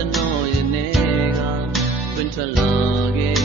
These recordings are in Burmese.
ကျွန်တော်ရဲ့နေကတွင်ထွက်လာခဲ့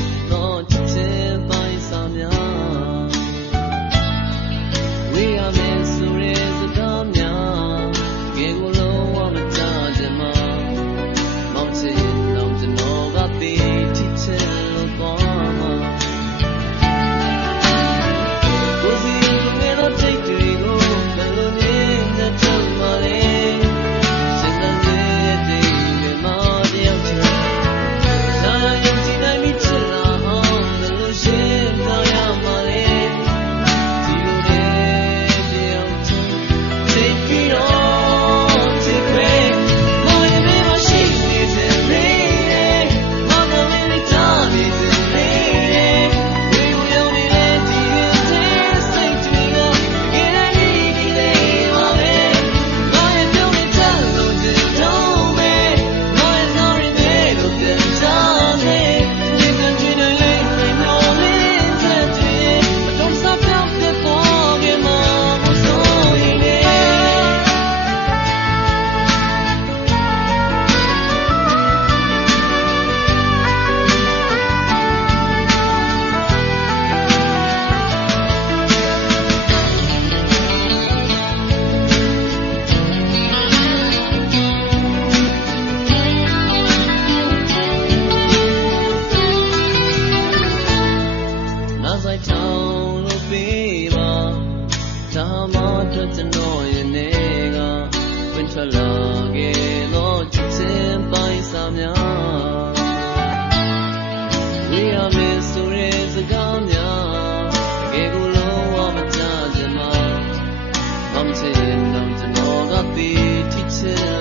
အတွက်ကျွန်တော်ရဲ့နေကဝင်ထွက်လာခဲ့သောချစ်ခြင်းပိုင်းစာများ We are miss ဆိုတဲ့စကားများတကယ်ကိုလုံးဝမကြားချင်ပါ I'm saying I'm to know that the teacher